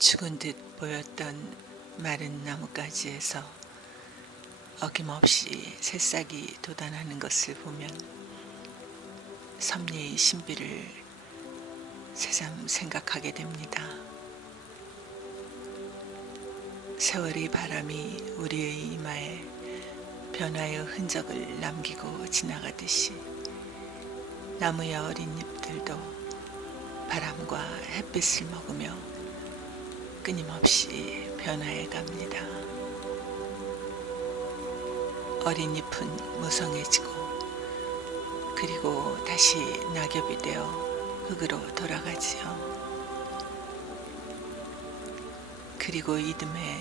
죽은 듯 보였던 마른 나뭇가지에서 어김없이 새싹이 돋아나는 것을 보면 섭리의 신비를 새삼 생각하게 됩니다. 세월의 바람이 우리의 이마에 변화의 흔적을 남기고 지나가듯이 나무의 어린 잎들도 바람과 햇빛을 먹으며 끊임없이 변화해 갑니다. 어린 잎은 무성해지고 그리고 다시 낙엽이 되어 흙으로 돌아가지요. 그리고 이듬해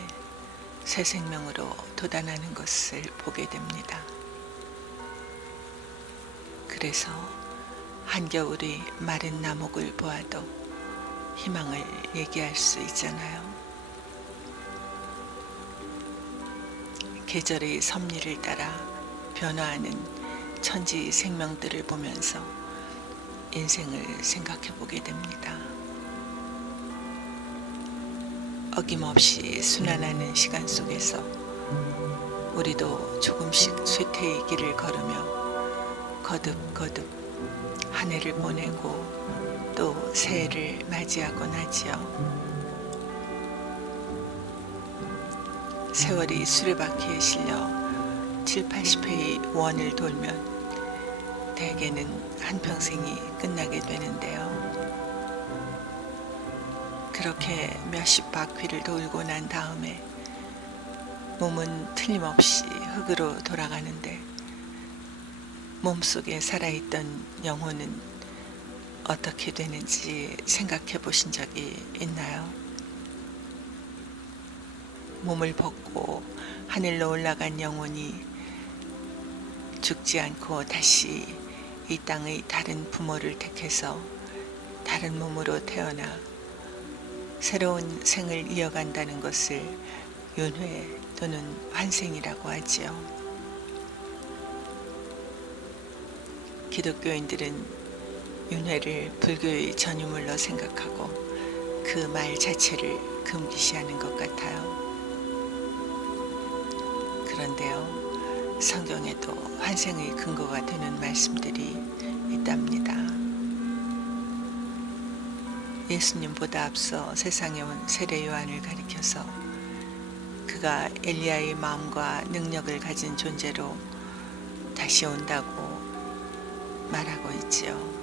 새 생명으로 돋아나는 것을 보게 됩니다. 그래서 한겨울의 마른 나목을 보아도 희망을 얘기할 수 있잖아요. 계절의 섭리를 따라 변화하는 천지 생명들을 보면서 인생을 생각해 보게 됩니다. 어김없이 순환하는 시간 속에서 우리도 조금씩 쇠퇴의 길을 걸으며 거듭거듭 한 해를 보내고 또 새해를 맞이하곤 하지요. 세월이 수레바퀴에 실려 7, 80회의 원을 돌면 대개는 한평생이 끝나게 되는데요. 그렇게 몇십 바퀴를 돌고 난 다음에 몸은 틀림없이 흙으로 돌아가는데 몸속에 살아있던 영혼은 어떻게 되는지 생각해 보신 적이 있나요? 몸을 벗고 하늘로 올라간 영혼이 죽지 않고 다시 이 땅의 다른 부모를 택해서 다른 몸으로 태어나 새로운 생을 이어간다는 것을 윤회 또는 환생이라고 하지요. 기독교인들은 윤회를 불교의 전유물로 생각하고 그 말 자체를 금기시하는 것 같아요. 그런데요, 성경에도 환생의 근거가 되는 말씀들이 있답니다. 예수님보다 앞서 세상에 온 세례 요한을 가리켜서 그가 엘리야의 마음과 능력을 가진 존재로 다시 온다고 말하고 있지요.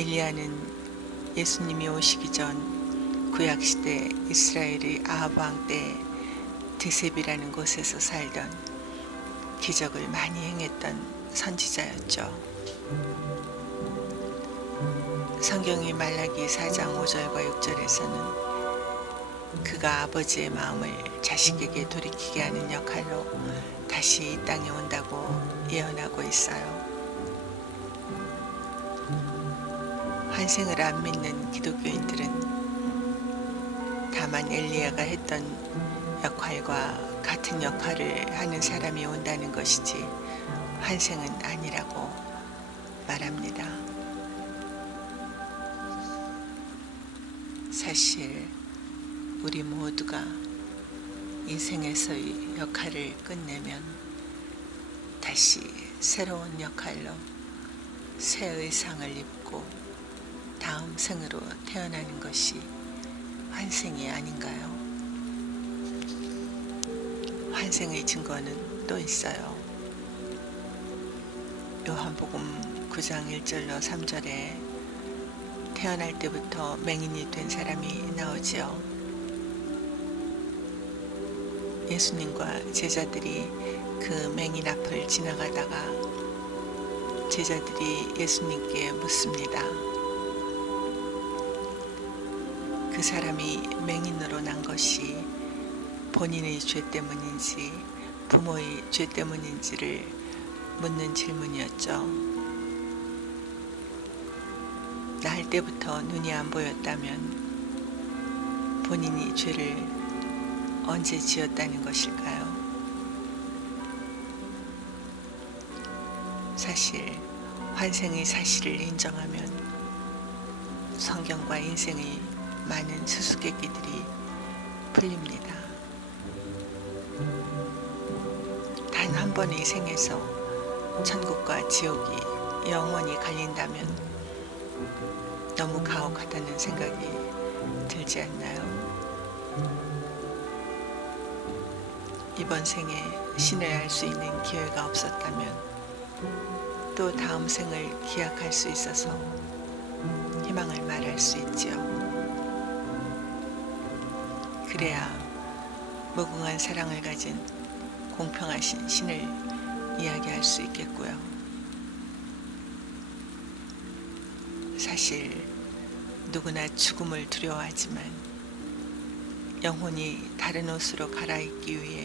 엘리야는 예수님이 오시기 전 구약 시대 이스라엘의 아합 왕때 드셉이라는 곳에서 살던 기적을 많이 행했던 선지자였죠. 성경의 말라기 4장 5절과 6절에서는 그가 아버지의 마음을 자식에게 돌이키게 하는 역할로 다시 이 땅에 온다고 예언하고 있어요. 환생을 안 믿는 기독교인들은 다만 엘리야가 했던 역할과 같은 역할을 하는 사람이 온다는 것이지 환생은 아니라고 말합니다. 사실 우리 모두가 인생에서의 역할을 끝내면 다시 새로운 역할로 새 의상을 입고 다음 생으로 태어나는 것이 환생이 아닌가요? 환생의 증거는 또 있어요. 요한복음 9장 1절로 3절에 태어날 때부터 맹인이 된 사람이 나오지요. 예수님과 제자들이 그 맹인 앞을 지나가다가 제자들이 예수님께 묻습니다. 그 사람이 맹인으로 난 것이 본인의 죄 때문인지 부모의 죄 때문인지를 묻는 질문이었죠. 날 때부터 눈이 안 보였다면 본인이 죄를 언제 지었다는 것일까요? 사실 환생의 사실을 인정하면 성경과 인생의 많은 수수께끼들이 풀립니다. 단 한 번의 생에서 천국과 지옥이 영원히 갈린다면 너무 가혹하다는 생각이 들지 않나요? 이번 생에 신을 알 수 있는 기회가 없었다면 또 다음 생을 기약할 수 있어서 희망을 말할 수 있지요. 그래야 무궁한 사랑을 가진 공평하신 신을 이야기할 수 있겠고요. 사실 누구나 죽음을 두려워하지만 영혼이 다른 옷으로 갈아입기 위해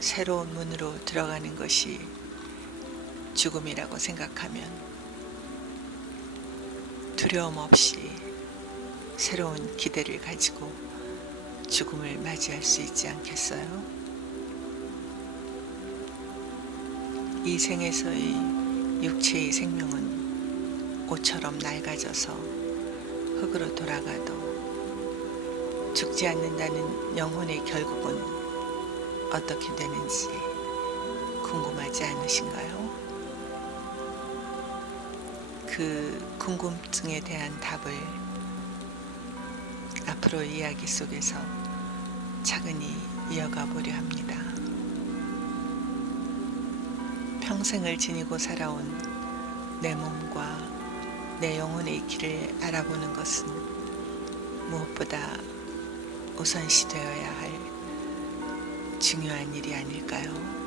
새로운 문으로 들어가는 것이 죽음이라고 생각하면 두려움 없이 새로운 기대를 가지고 죽음을 맞이할 수 있지 않겠어요? 이 생에서의 육체의 생명은 옷처럼 낡아져서 흙으로 돌아가도 죽지 않는다는 영혼의 결국은 어떻게 되는지 궁금하지 않으신가요? 그 궁금증에 대한 답을 앞으로 이야기 속에서 차근히 이어가 보려 합니다. 평생을 지니고 살아온 내 몸과 내 영혼의 길을 알아보는 것은 무엇보다 우선시 되어야 할 중요한 일이 아닐까요?